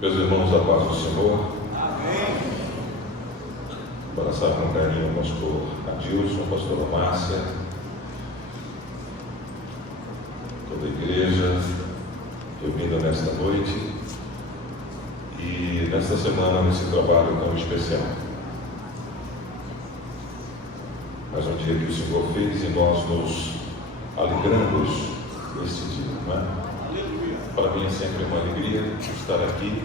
Meus irmãos, a paz do Senhor. Amém. Abraçar com carinho o pastor Adilson, a pastora Márcia, toda a igreja reunida nesta noite e nesta semana nesse trabalho tão especial. Mais um dia que o Senhor fez e nós nos alegramos neste dia, não é? Para mim é sempre uma alegria estar aqui.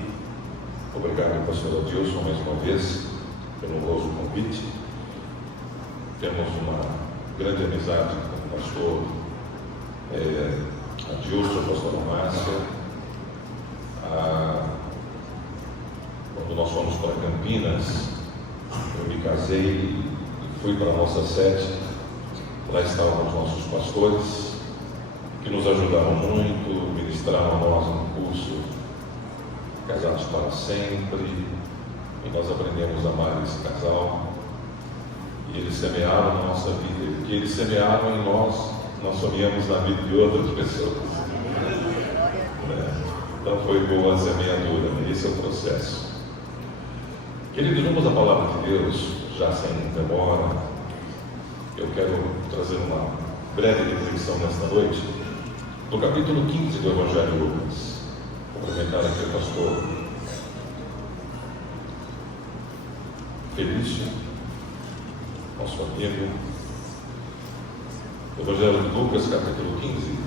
Obrigado, pastor Adilson, mais uma vez, pelo honroso convite. Temos uma grande amizade com o pastor Adilson, a pastora Márcia. Quando nós fomos para Campinas, eu me casei e fui para a nossa sede. Lá estavam os nossos pastores, que nos ajudaram muito, ministraram a nós um curso Casados para Sempre, e nós aprendemos a amar esse casal, e eles semearam na nossa vida, e o que eles semearam em nós, nós semeamos na vida de outras pessoas. Então foi boa a semeadura, esse é o processo. Queridos, vamos à palavra de Deus, já sem demora. Eu quero trazer uma breve reflexão nesta noite, no capítulo 15 do Evangelho de Lucas. Cumprimentar aqui o pastor Felício, nosso amigo. Evangelho de Lucas, capítulo 15.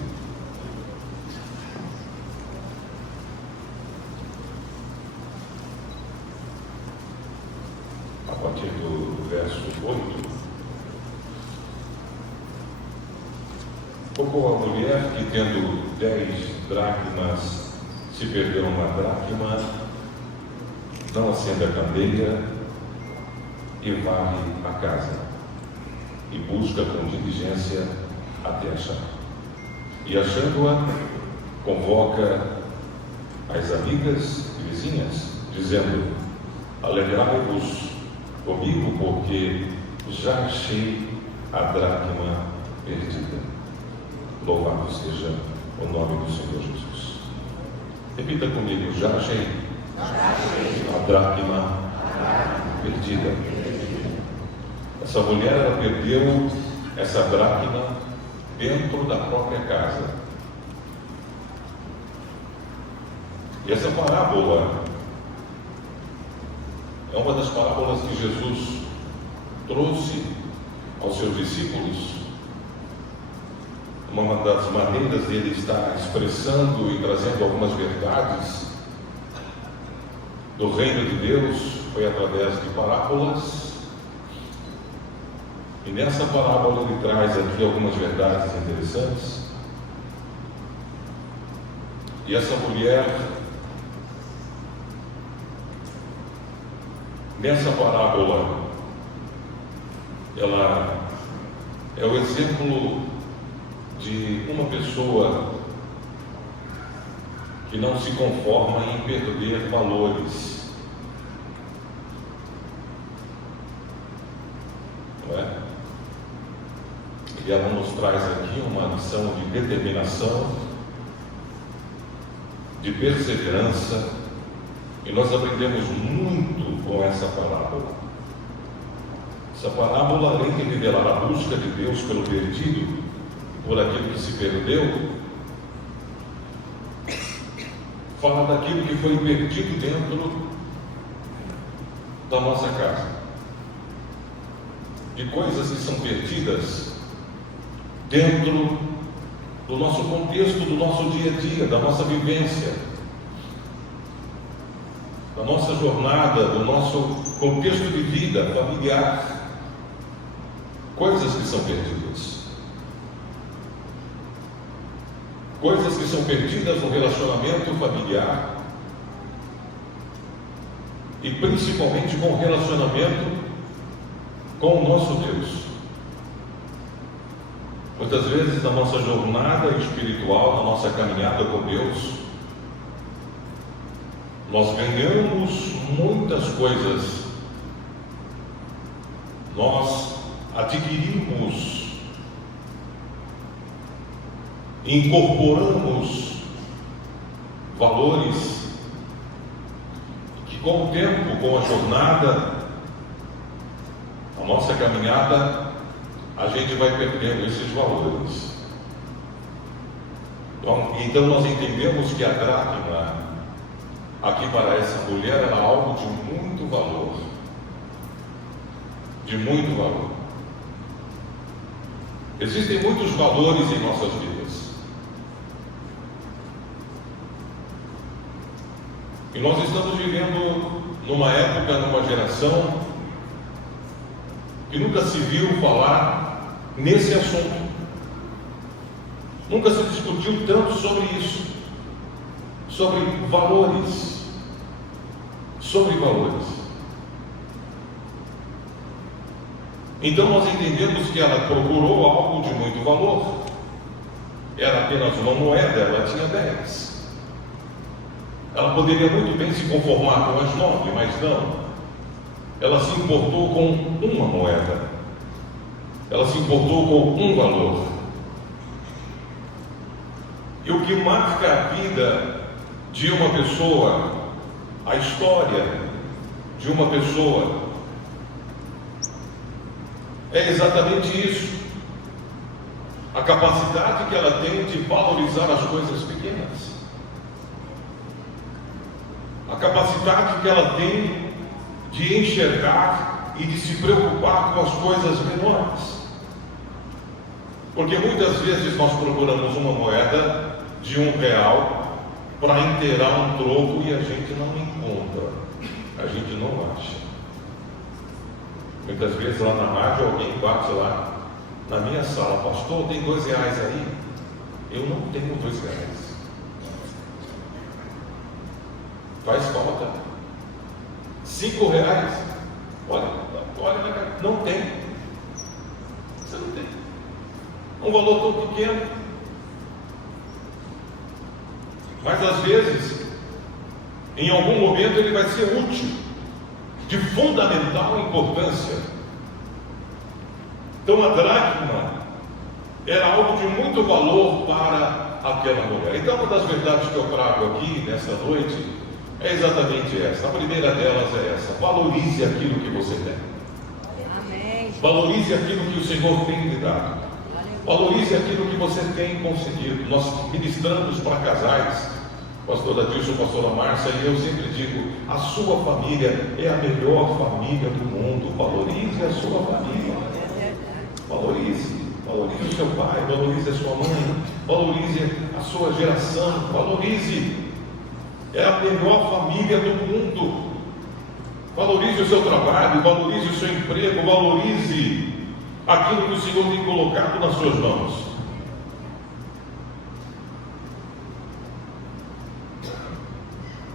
A partir do verso 8. Tocou a mulher que, tendo 10 dracmas, se perder uma dracma, não acende a candeia e varre a casa, e busca com diligência até achar. E achando-a, convoca as amigas e vizinhas, dizendo: alegrai-vos comigo, porque já achei a dracma perdida. Louvado seja o nome do Senhor Jesus. Repita comigo: já achei a dracma perdida. Essa mulher, ela perdeu essa dracma dentro da própria casa. E essa parábola é uma das parábolas que Jesus trouxe aos seus discípulos. Uma das maneiras dele estar expressando e trazendo algumas verdades do reino de Deus foi através de parábolas. E nessa parábola ele traz aqui algumas verdades interessantes. E essa mulher, nessa parábola, ela é o exemplo de uma pessoa que não se conforma em perder valores, não é? E ela nos traz aqui uma lição de determinação, de perseverança, e nós aprendemos muito com essa parábola. Essa parábola, além de revelar a busca de Deus pelo perdido, por aquilo que se perdeu, fala daquilo que foi perdido dentro da nossa casa, de coisas que são perdidas dentro do nosso contexto, do nosso dia a dia, da nossa vivência, da nossa jornada, do nosso contexto de vida familiar, coisas que são perdidas. Coisas que são perdidas no relacionamento familiar e principalmente com o relacionamento com o nosso Deus. Muitas vezes na nossa jornada espiritual, na nossa caminhada com Deus, nós ganhamos muitas coisas, nós adquirimos, incorporamos valores com o tempo, com a jornada, a nossa caminhada, a gente vai perdendo esses valores. Então nós entendemos que a dracma, aqui para essa mulher, era algo de muito valor. De muito valor. Existem muitos valores em nossas vidas. E nós estamos vivendo numa época, numa geração que nunca se viu falar nesse assunto. Nunca se discutiu tanto sobre isso, sobre valores, Então nós entendemos que ela procurou algo de muito valor. Era apenas uma moeda, ela tinha 10. Ela poderia muito bem se conformar com as 9, mas não. Ela se importou com uma moeda. Ela se importou com um valor. E o que marca a vida de uma pessoa, a história de uma pessoa, é exatamente isso. A capacidade que ela tem de valorizar as coisas pequenas. A capacidade que ela tem de enxergar e de se preocupar com as coisas menores. Porque muitas vezes nós procuramos uma moeda de R$1 para inteirar um troco e a gente não encontra, a gente não acha. Muitas vezes lá na rádio alguém bate lá na minha sala: pastor, tem R$2 aí? Eu não tenho R$2. Faz falta. R$5? Olha na cara, não tem. Você não tem. Um valor tão pequeno. Mas às vezes, em algum momento, ele vai ser útil, de fundamental importância. Então a dracma era algo de muito valor para aquela mulher. Então uma das verdades que eu trago aqui nesta noite é exatamente essa. A primeira delas é essa: valorize aquilo que você tem. Amém. Valorize aquilo que o Senhor tem lhe dado. Valorize aquilo que você tem conseguido. Nós ministramos para casais, pastor Adilson, pastora Márcia, e eu sempre digo: a sua família é a melhor família do mundo. Valorize a sua família. Valorize o seu pai, valorize a sua mãe, valorize a sua geração, valorize. É a melhor família do mundo. Valorize o seu trabalho, valorize o seu emprego, valorize aquilo que o Senhor tem colocado nas suas mãos.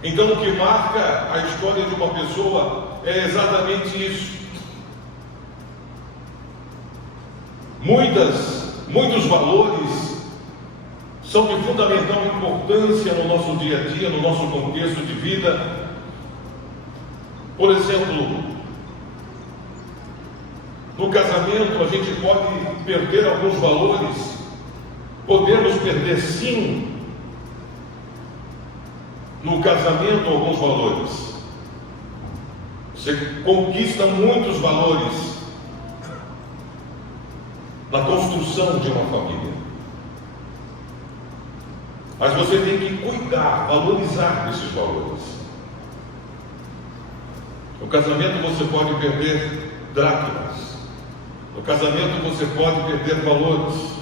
Então o que marca a história de uma pessoa é exatamente isso. Muitos valores são de fundamental importância no nosso dia a dia, no nosso contexto de vida. Por exemplo, no casamento a gente pode perder alguns valores. Podemos perder, sim, no casamento alguns valores. Você conquista muitos valores na construção de uma família. Mas você tem que cuidar, valorizar esses valores. No casamento você pode perder dracmas. No casamento você pode perder valores.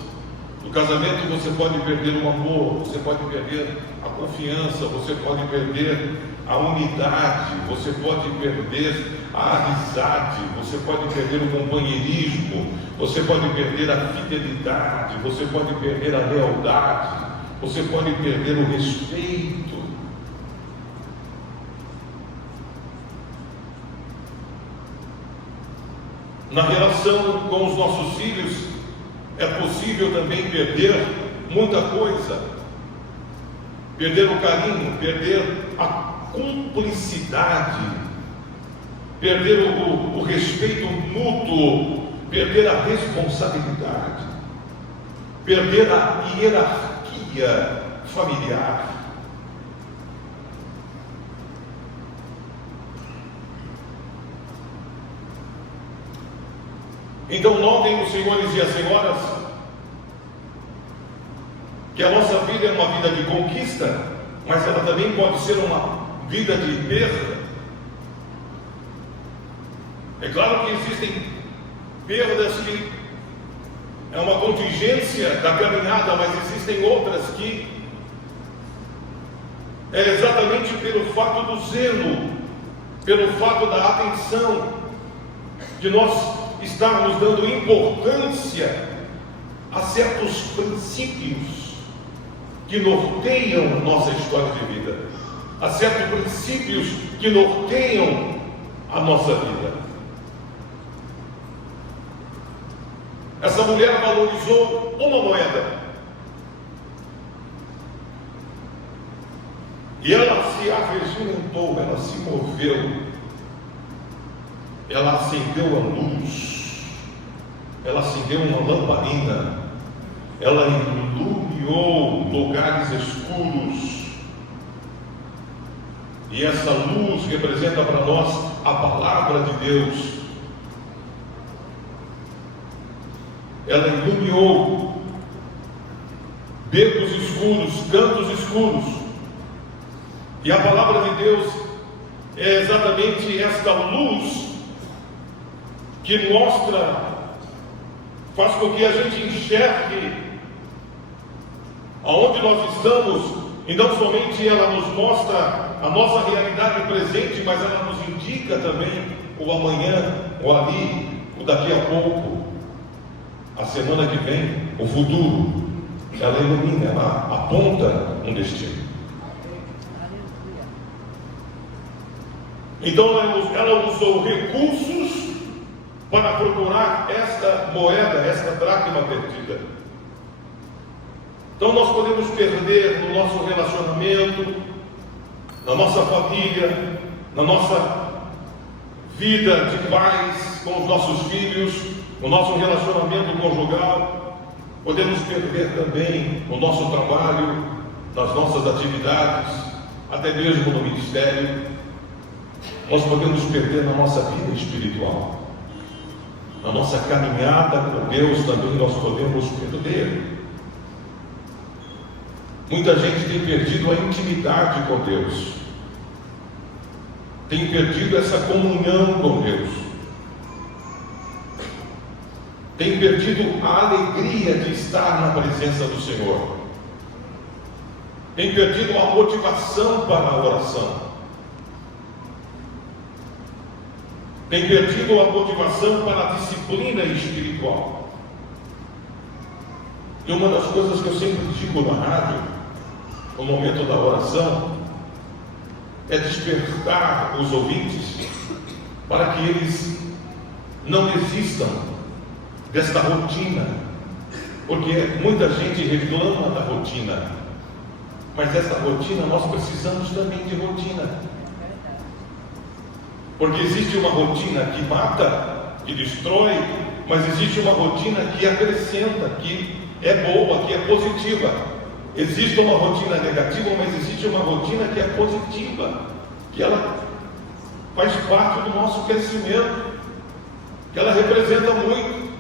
No casamento você pode perder o amor, você pode perder a confiança, você pode perder a unidade, você pode perder a amizade, você pode perder o companheirismo, você pode perder a fidelidade, você pode perder a lealdade, você pode perder o respeito. Na relação com os nossos filhos, é possível também perder muita coisa. Perder o carinho, perder a cumplicidade, perder o respeito mútuo, perder a responsabilidade, perder a hierarquia familiar. Então notem, os senhores e as senhoras, que a nossa vida é uma vida de conquista, mas ela também pode ser uma vida de perda. É claro que existem perdas que é uma contingência da caminhada, mas existem outras que é exatamente pelo fato do zelo, pelo fato da atenção, de nós estarmos dando importância a certos princípios que norteiam nossa história de vida, a certos princípios que norteiam a nossa vida. Essa mulher valorizou uma moeda. E ela se arregimentou, ela se moveu, ela acendeu a luz, ela acendeu uma lamparina, ela iluminou lugares escuros. E essa luz representa para nós a palavra de Deus. Ela iluminou becos escuros, cantos escuros. E a palavra de Deus é exatamente esta luz que mostra, faz com que a gente enxergue aonde nós estamos, e não somente ela nos mostra a nossa realidade presente, mas ela nos indica também o amanhã, o ali, o daqui a pouco, a semana que vem, o futuro. Ela ilumina, ela aponta um destino. Então ela usou recursos para procurar esta moeda, esta dracma perdida. Então nós podemos perder no nosso relacionamento, na nossa família, na nossa vida de pais com os nossos filhos, no nosso relacionamento conjugal. Podemos perder também no nosso trabalho, nas nossas atividades, até mesmo no ministério. Nós podemos perder na nossa vida espiritual, na nossa caminhada com Deus também nós podemos perder. Muita gente tem perdido a intimidade com Deus, tem perdido essa comunhão com Deus, tem perdido a alegria de estar na presença do Senhor, tem perdido a motivação para a oração, tem perdido a motivação para a disciplina espiritual. E uma das coisas que eu sempre digo na rádio, no momento da oração, é despertar os ouvintes para que eles não desistam desta rotina, porque muita gente reclama da rotina, mas esta rotina nós precisamos também de rotina. Porque existe uma rotina que mata, que destrói, mas existe uma rotina que acrescenta, que é boa, que é positiva. Existe uma rotina negativa, mas existe uma rotina que é positiva, que ela faz parte do nosso crescimento, que ela representa muito.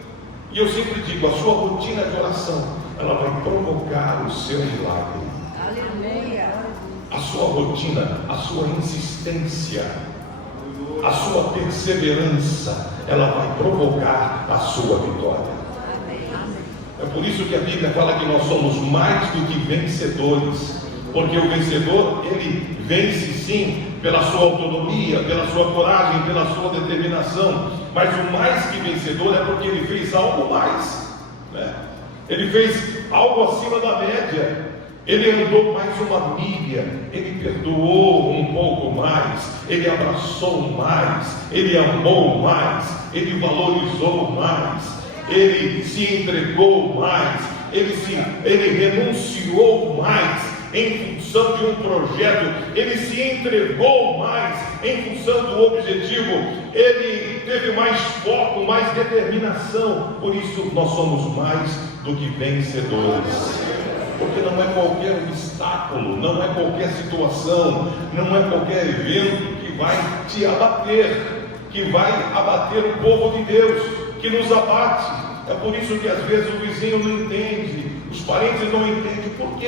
E eu sempre digo, a sua rotina de oração, ela vai provocar o seu milagre. Aleluia. A sua rotina, a sua insistência, a sua perseverança, ela vai provocar a sua vitória. É por isso que a Bíblia fala que nós somos mais do que vencedores, porque o vencedor, ele vence sim pela sua autonomia, pela sua coragem, pela sua determinação, mas o mais que vencedor é porque ele fez algo mais, né? Ele fez algo acima da média. Ele andou mais uma milha, ele perdoou um pouco mais, ele abraçou mais, ele amou mais, ele valorizou mais, ele se entregou mais, ele renunciou mais em função de um projeto, ele se entregou mais em função do objetivo, ele teve mais foco, mais determinação. Por isso nós somos mais do que vencedores. Porque não é qualquer obstáculo, não é qualquer situação, não é qualquer evento que vai te abater, que vai abater o povo de Deus, que nos abate. É por isso que às vezes o vizinho não entende, os parentes não entendem por que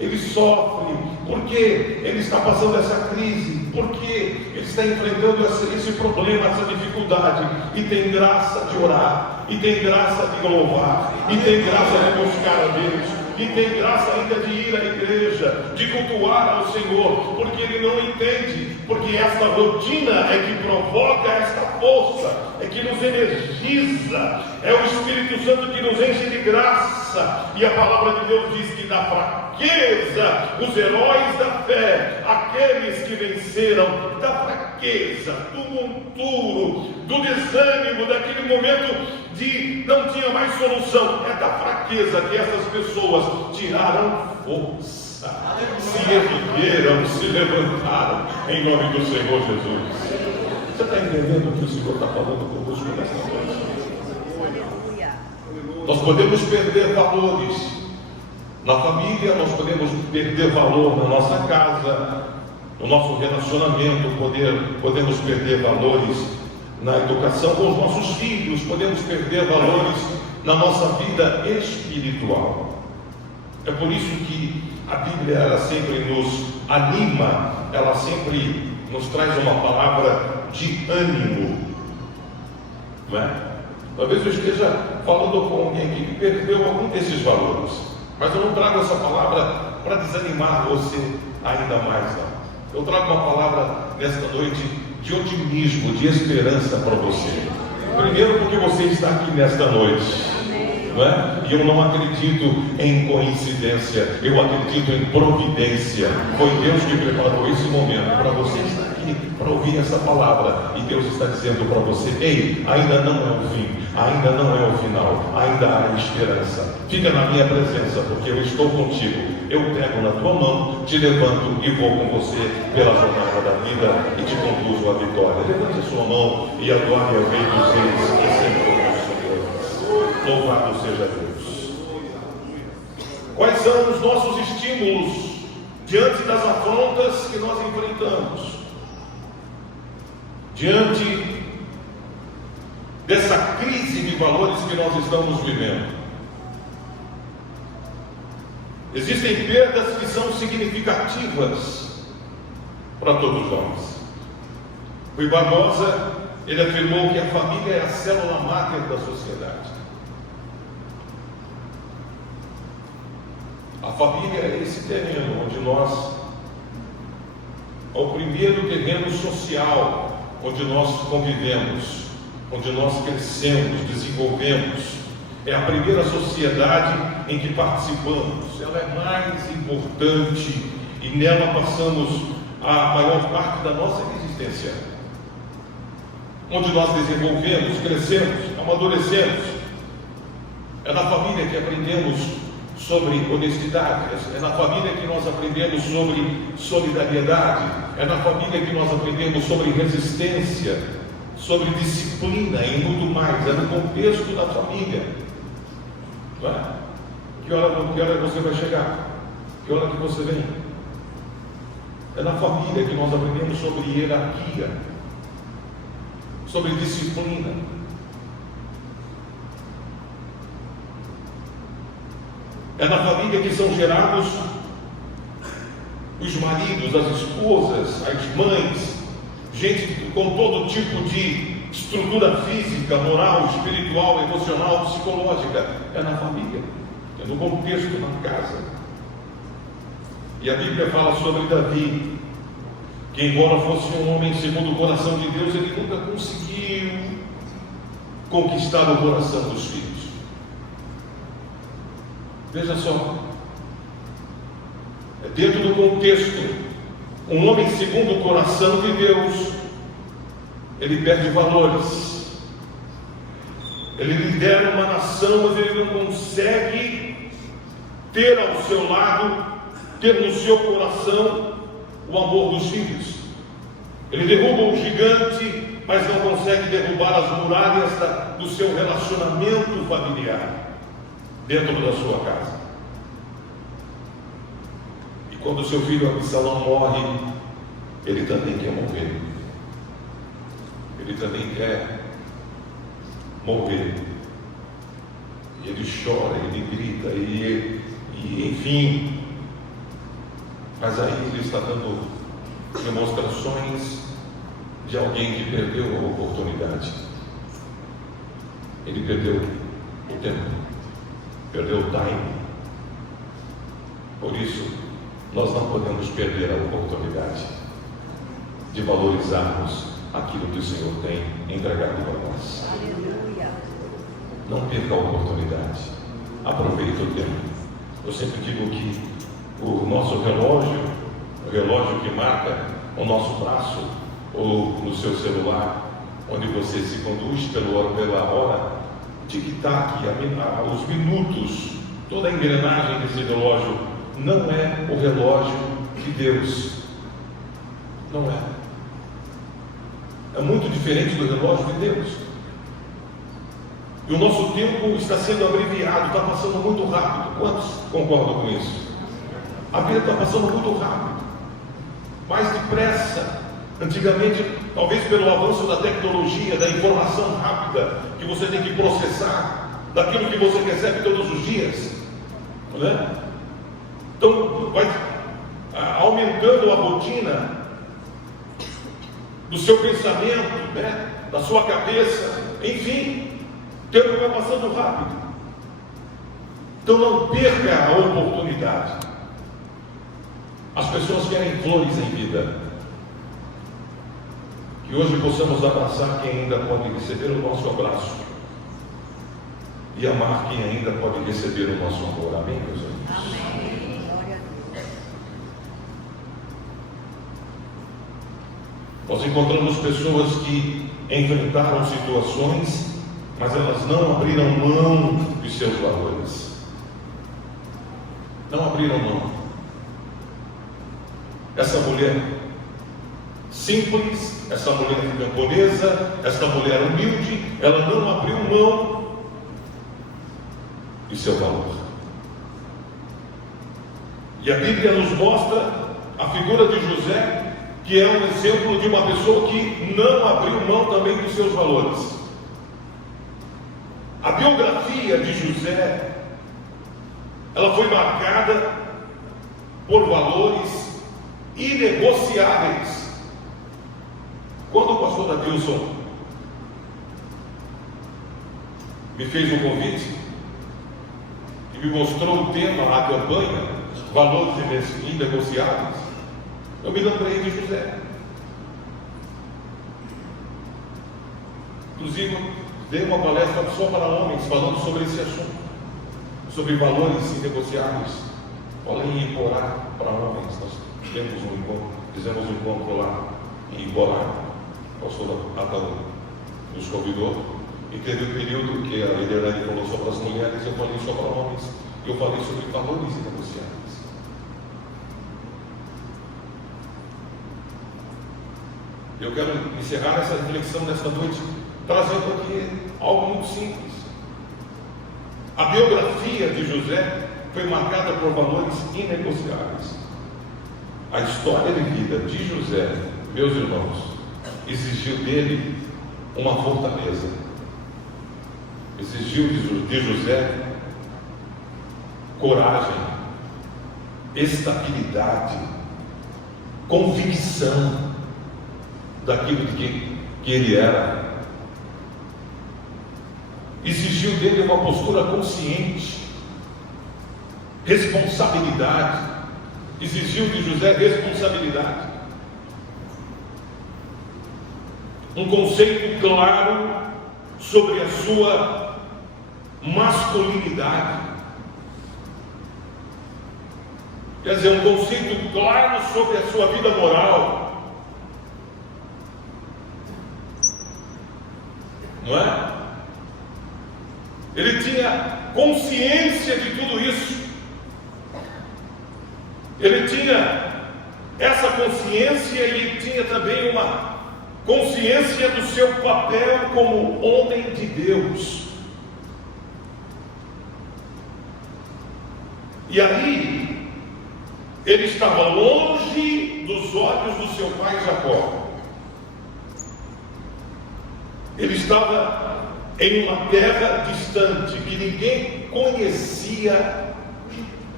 ele sofre, por que ele está passando essa crise, por que ele está enfrentando esse problema, essa dificuldade, e tem graça de orar, e tem graça de louvar, e tem graça de buscar a Deus, e tem graça ainda de ir à igreja, de cultuar ao Senhor, porque ele não entende, porque esta rotina é que provoca esta força, é que nos energiza, é o Espírito Santo que nos enche de graça, e a palavra de Deus diz que da fraqueza, os heróis da fé, aqueles que venceram, da fraqueza, do monturo, do desânimo, daquele momento de não tinha mais solução, é da fraqueza que essas pessoas tiraram força, se ergueram, se levantaram, em nome do Senhor Jesus. Você está entendendo o que o Senhor está falando conosco nesta noite? Nós podemos perder valores na família, nós podemos perder valor na nossa casa, no nosso relacionamento, podemos perder valores na educação com os nossos filhos, podemos perder valores na nossa vida espiritual. É por isso que a Bíblia, ela sempre nos anima, ela sempre nos traz uma palavra de ânimo, não é? Talvez eu esteja falando com alguém que perdeu algum desses valores, mas eu não trago essa palavra para desanimar você ainda mais, não. Eu trago uma palavra nesta noite de otimismo, de esperança para você. Primeiro porque você está aqui nesta noite, não é? E eu não acredito em coincidência, eu acredito em providência. Foi Deus que preparou esse momento para você estar aqui, para ouvir essa palavra, e Deus está dizendo para você: ei, ainda não é o fim, ainda não é o final, ainda há esperança. Fica na minha presença, porque eu estou contigo. Eu pego na tua mão, te levanto e vou com você pela jornada da vida e te conduzo à vitória. Levante a sua mão e adore ao Rei dos Reis e Senhor dos Senhores. Louvado seja Deus. Quais são os nossos estímulos diante das afrontas que nós enfrentamos? Diante dessa crise de valores que nós estamos vivendo? Existem perdas que são significativas para todos nós. Rui Barbosa, ele afirmou que a família é a célula máter da sociedade. A família é esse terreno onde nós, é o primeiro terreno social onde nós convivemos, onde nós crescemos, desenvolvemos. É a primeira sociedade em que participamos. Ela é mais importante e nela passamos a maior parte da nossa existência. Onde nós desenvolvemos, crescemos, amadurecemos. É na família que aprendemos sobre honestidade, é na família que nós aprendemos sobre solidariedade, é na família que nós aprendemos sobre resistência, sobre disciplina e muito mais. É no contexto da família. Não é? Que hora você vai chegar? Que hora que você vem? É na família que nós aprendemos sobre hierarquia, sobre disciplina. É na família que são gerados os maridos, as esposas, as mães, gente com todo tipo de estrutura física, moral, espiritual, emocional, psicológica. É na família, é no contexto, na casa. E a Bíblia fala sobre Davi, que embora fosse um homem segundo o coração de Deus, ele nunca conseguiu conquistar o coração dos filhos. Veja só, é dentro do contexto, um homem segundo o coração de Deus, ele perde valores, ele lidera uma nação, mas ele não consegue ter ao seu lado, ter no seu coração o amor dos filhos. Ele derruba o gigante, mas não consegue derrubar as muralhas do seu relacionamento familiar dentro da sua casa. E quando seu filho Absalão morre, ele também quer morrer. Ele também quer morrer. E ele chora, ele grita, e enfim. Mas aí ele está dando demonstrações de alguém que perdeu a oportunidade. Ele perdeu o tempo, perdeu o time. Por isso, nós não podemos perder a oportunidade de valorizarmos aquilo que o Senhor tem entregado para nós. Aleluia. Não perca a oportunidade. Aproveite o tempo. Eu sempre digo que o nosso relógio, o relógio que marca o nosso braço, ou no seu celular, onde você se conduz pela hora, tic-tac, os minutos, toda a engrenagem desse relógio, não é o relógio de Deus. Não é. É muito diferente do relógio de Deus. E o nosso tempo está sendo abreviado, está passando muito rápido. Quantos concordam com isso? A vida está passando muito rápido, mais depressa. Antigamente, talvez pelo avanço da tecnologia, da informação rápida que você tem que processar, daquilo que você recebe todos os dias, não é? Então, vai aumentando a rotina do seu pensamento, né? Da sua cabeça, enfim, o tempo vai passando rápido. Então não perca a oportunidade. As pessoas querem flores em vida. Que hoje possamos abraçar quem ainda pode receber o nosso abraço e amar quem ainda pode receber o nosso amor. Amém, meus amigos? Amém. Glória a Deus. Nós encontramos pessoas que enfrentaram situações, mas elas não abriram mão de seus valores. Não abriram mão. Essa mulher simples, essa mulher camponesa, essa mulher humilde, ela não abriu mão de seu valor. E a Bíblia nos mostra a figura de José, que é um exemplo de uma pessoa que não abriu mão também dos seus valores. A biografia de José, ela foi marcada por valores inegociáveis. Quando o pastor Adilson me fez um convite e me mostrou o tema, a campanha, valores inegociáveis, eu me lembrei de José. Inclusive, dei uma palestra só para homens, falando sobre esse assunto, sobre valores inegociáveis. Falei em Iporá para homens. Nós fizemos um encontro lá em Iporá. O pastor Atalo nos convidou. E teve um período que a Liderane falou só para as mulheres, eu falei só para homens. Eu falei sobre valores inegociáveis. Eu quero encerrar essa reflexão nesta noite trazendo aqui algo muito simples. A biografia de José foi marcada por valores inegociáveis. A história de vida de José, meus irmãos, exigiu dele uma fortaleza. Exigiu de José coragem, estabilidade, convicção daquilo que ele era. Exigiu dele uma postura consciente, responsabilidade. Exigiu de José responsabilidade, um conceito claro sobre a sua masculinidade. Quer dizer, um conceito claro sobre a sua vida moral, não é? Ele tinha consciência de tudo isso. Ele tinha essa consciência e ele tinha também uma consciência do seu papel como homem de Deus. E aí, ele estava longe dos olhos do seu pai Jacó. Ele estava em uma terra distante, que ninguém conhecia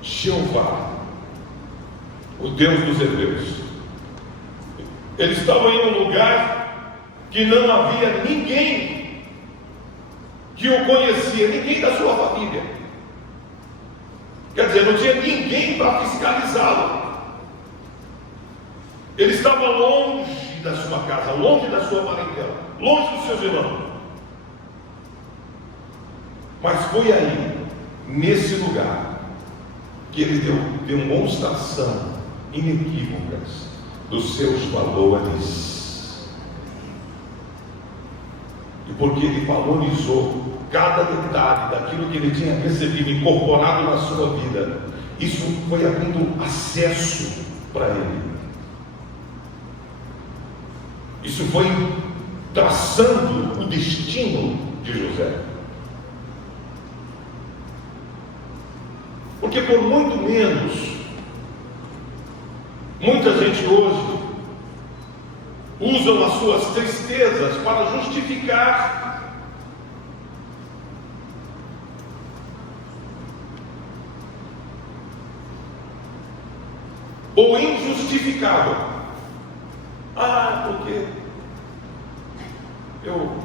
Jeová, o Deus dos hebreus. Eles estavam em um lugar que não havia ninguém que o conhecia, ninguém da sua família. Quer dizer, não tinha ninguém para fiscalizá-lo. Ele estava longe da sua casa, longe da sua parentela, longe dos seus irmãos. Mas foi aí, nesse lugar, que ele deu demonstração inequívocas dos seus valores. E porque ele valorizou cada detalhe daquilo que ele tinha recebido, incorporado na sua vida, isso foi abrindo acesso para ele. Isso foi traçando o destino de José. Porque por muito menos, muita gente hoje usam as suas tristezas para justificar o injustificável. Porque eu.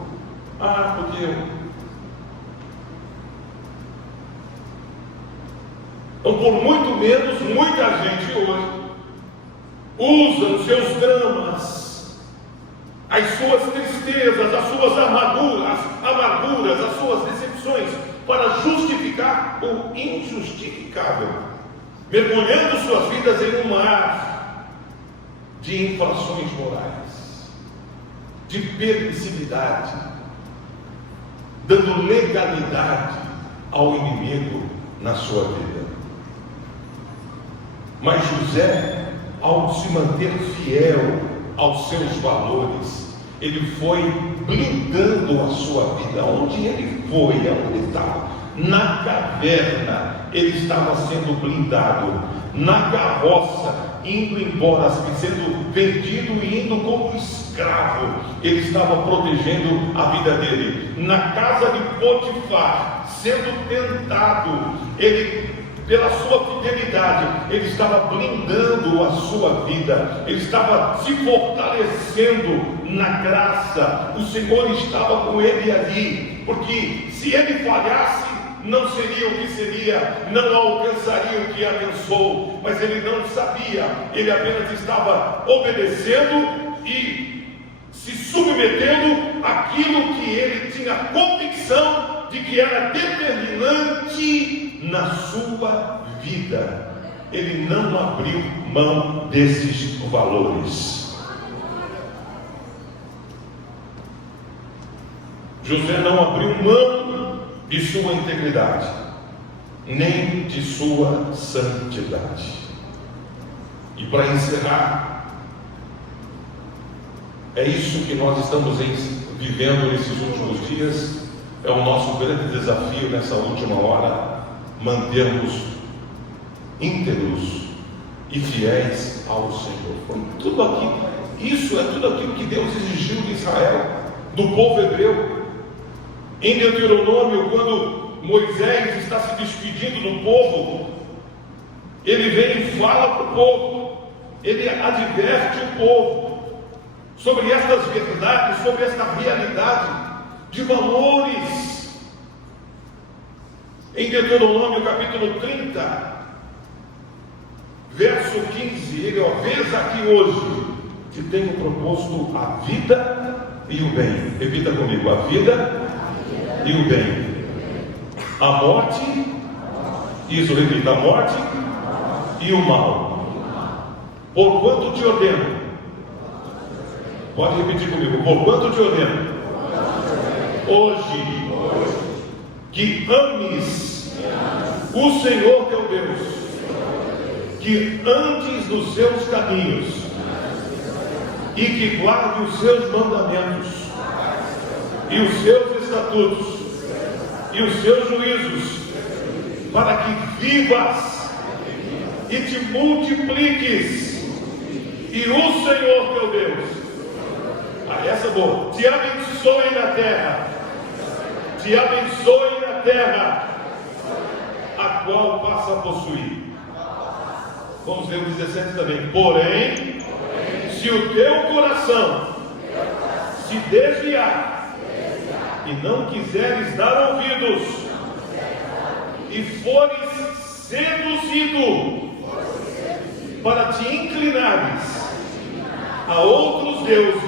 Então, por muito menos, muita gente hoje usa os seus dramas, as suas tristezas, as suas amarguras, as suas decepções, para justificar o injustificável, mergulhando suas vidas em um mar de infrações morais, de permissividade, dando legalidade ao inimigo na sua vida. Mas José, ao se manter fiel aos seus valores, ele foi blindando a sua vida. Onde ele foi, onde ele estava? Na caverna, ele estava sendo blindado. Na carroça, indo embora, sendo vendido e indo como escravo, ele estava protegendo a vida dele. Na casa de Potifar, sendo tentado, ele, pela sua fidelidade, ele estava blindando a sua vida, ele estava se fortalecendo na graça. O Senhor estava com ele ali, porque se ele falhasse, não seria o que seria, não alcançaria o que alcançou, mas ele não sabia, ele apenas estava obedecendo e se submetendo àquilo que ele tinha convicção de que era determinante na sua vida. Ele não abriu mão desses valores. José não abriu mão de sua integridade, nem de sua santidade. E para encerrar, é isso que nós estamos vivendo nesses últimos dias. É o nosso grande desafio nessa última hora, mantermos íntegros e fiéis ao Senhor. Foi tudo aqui, isso é tudo aquilo que Deus exigiu de Israel, do povo hebreu. Em Deuteronômio, quando Moisés está se despedindo do povo, ele vem e fala para o povo, ele adverte o povo sobre estas verdades, sobre esta realidade de valores. Em Deuteronômio capítulo 30, verso 15, ele vês aqui hoje que tenho proposto a vida e o bem. Repita comigo: a vida e o bem, a morte, isso, repita, a morte e o mal. Porquanto te ordeno, pode repetir comigo, porquanto te ordeno, hoje, que ames o Senhor teu Deus, que andes nos seus caminhos e que guarde os seus mandamentos e os seus estatutos e os seus juízos, para que vivas e te multipliques, e o Senhor teu Deus, essa é boa, te abençoe na terra te abençoe na terra, a qual passa a possuir. Vamos ler o 17 também. Porém, se o teu coração se desviar e não quiseres dar ouvidos, e fores seduzido para te inclinares a outros deuses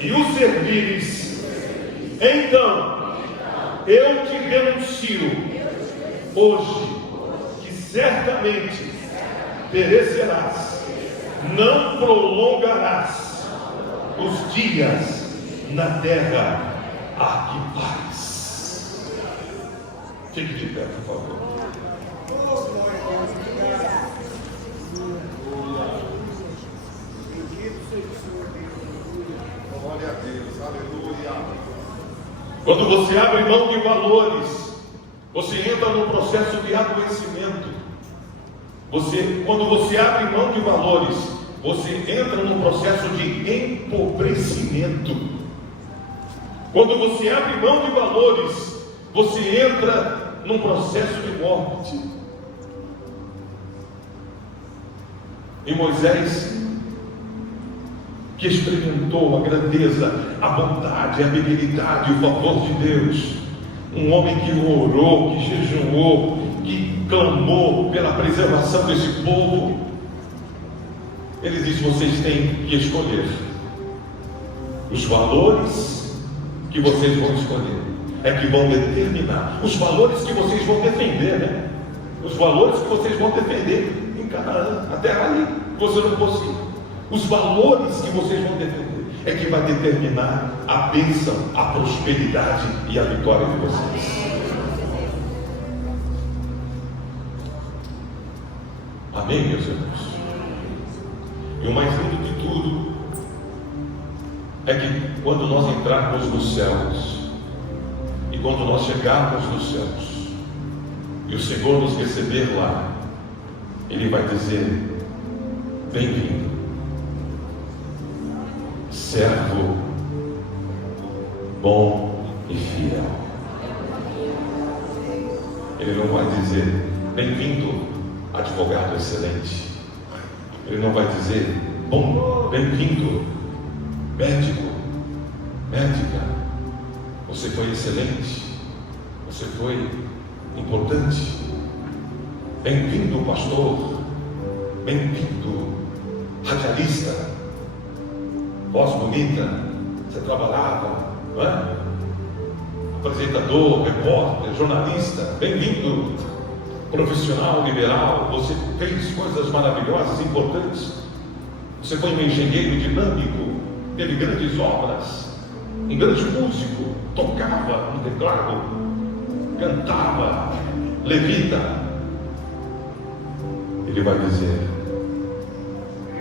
e os servires, então eu te denuncio hoje que certamente perecerás, não prolongarás os dias na terra a que pares. Fique de pé, por favor. Glória a Deus, aleluia. Quando você abre mão de valores, você entra no processo de adoecimento. Quando você abre mão de valores, você entra no processo de empobrecimento. Quando você abre mão de valores, você entra num processo de morte. E Moisés, que experimentou a grandeza, a bondade, a benignidade, o favor de Deus, um homem que orou, que jejuou, que clamou pela preservação desse povo, ele diz: vocês têm que escolher os valores que vocês vão escolher, é que vão determinar os valores que vocês vão defender, né? Os valores que vocês vão defender em Canaã, a terra ali, que você não possui. Os valores que vocês vão defender é que vai determinar a bênção, a prosperidade e a vitória de vocês. Amém, meus irmãos? E o mais lindo de tudo é que quando nós entrarmos nos céus, e quando nós chegarmos nos céus, e o Senhor nos receber lá, Ele vai dizer: bem-vindo, servo bom e fiel. Ele não vai dizer: bem-vindo, advogado excelente. Ele não vai dizer: bom, bem-vindo, médico, médica, você foi excelente, você foi importante. Bem-vindo, pastor, bem-vindo, radialista, voz bonita, você trabalhava, não é? Apresentador, repórter, jornalista, bem-vindo, profissional liberal, você fez coisas maravilhosas, importantes. Você foi um engenheiro dinâmico, teve grandes obras, um grande músico, tocava no teclado, cantava, levita. Ele vai dizer,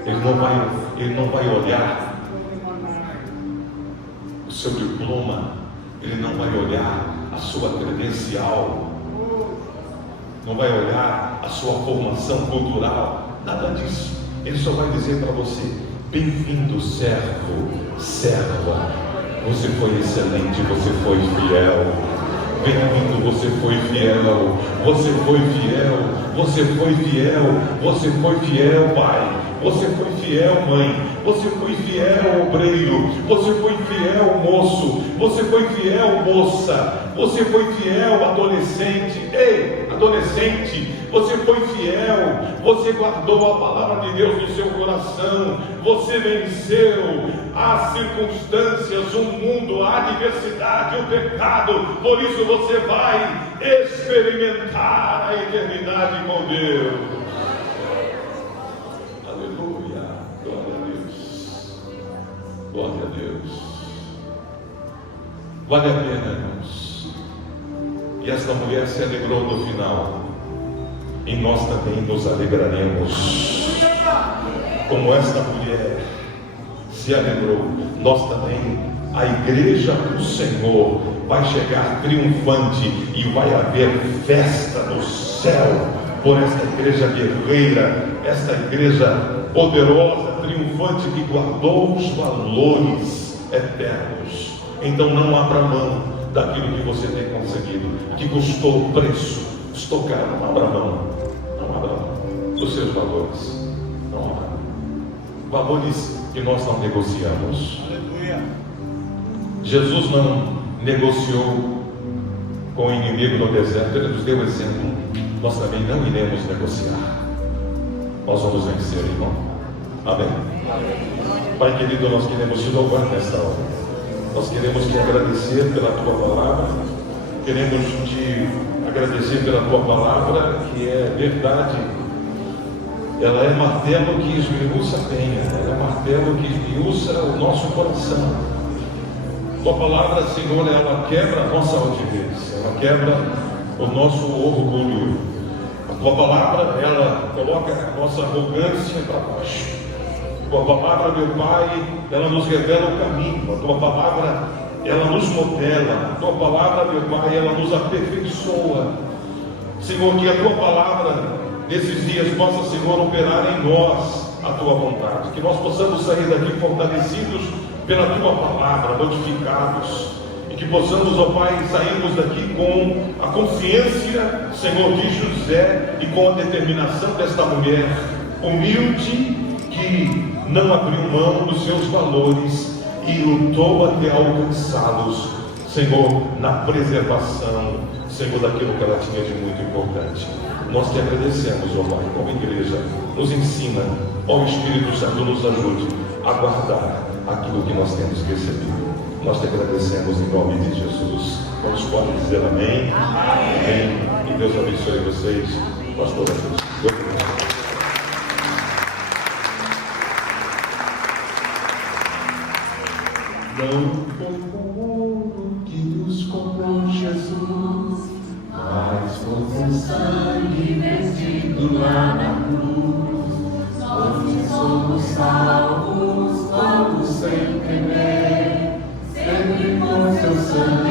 ele não vai olhar o seu diploma, ele não vai olhar a sua credencial, não vai olhar a sua formação cultural, nada disso. Ele só vai dizer para você: bem-vindo, servo, serva, você foi excelente, você foi fiel. Bem-vindo, você foi fiel, você foi fiel, você foi fiel, você foi fiel, pai, você foi fiel, mãe, você foi fiel, obreiro, você foi fiel, moço, você foi fiel, moça, você foi fiel, adolescente. Ei, adolescente, você foi fiel, você guardou a palavra de Deus no seu coração, você venceu as circunstâncias, o mundo, a adversidade, o pecado. Por isso você vai experimentar a eternidade com Deus. Aleluia, glória a Deus, glória a Deus. Vale a pena, irmãos. E esta mulher se alegrou no final, e nós também nos alegraremos. Como esta mulher se alegrou, nós também, a igreja do Senhor vai chegar triunfante e vai haver festa no céu por esta igreja guerreira, esta igreja poderosa, triunfante, que guardou os valores eternos. Então não abra mão daquilo que você tem conseguido, que custou preço, custou caro. Não abra mão, não abra mão dos seus valores, não abra mão. Valores que nós não negociamos. Aleluia. Jesus não negociou com o inimigo no deserto, ele nos deu exemplo. Nós também não iremos negociar. Nós vamos vencer, irmão. Amém? Pai querido, nós queremos te louvar nesta hora. Nós queremos te agradecer pela tua palavra. Queremos te agradecer pela tua palavra, que é verdade. Ela é martelo que esmiuça a penha. Ela é martelo que esmiuça o nosso coração. Tua palavra, Senhor, ela quebra a nossa altivez. Ela quebra o nosso orgulho. A tua palavra, ela coloca a nossa arrogância para baixo. A tua palavra, meu Pai, ela nos revela o caminho. A tua palavra, ela nos modela. A tua palavra, meu Pai, ela nos aperfeiçoa. Senhor, que a tua palavra nesses dias possa, Senhor, operar em nós a tua vontade. Que nós possamos sair daqui fortalecidos pela tua palavra, modificados. E que possamos, ó Pai, sairmos daqui com a confiança, Senhor, de José e com a determinação desta mulher humilde que não abriu mão dos seus valores e lutou até alcançá-los, Senhor, na preservação, Senhor, daquilo que ela tinha de muito importante. Nós te agradecemos, ó Pai, como igreja. Nos ensina, ó Espírito Santo, nos ajude a guardar aquilo que nós temos recebido. Nós te agradecemos em nome de Jesus. Todos podem dizer amém? Amém. E Deus abençoe vocês. Nós podemos. Não foi com ouro que nos comprou Jesus, mas foi com sangue vertido lá na cruz. Nós somos salvos, vamos sem temer, sempre com seu sangue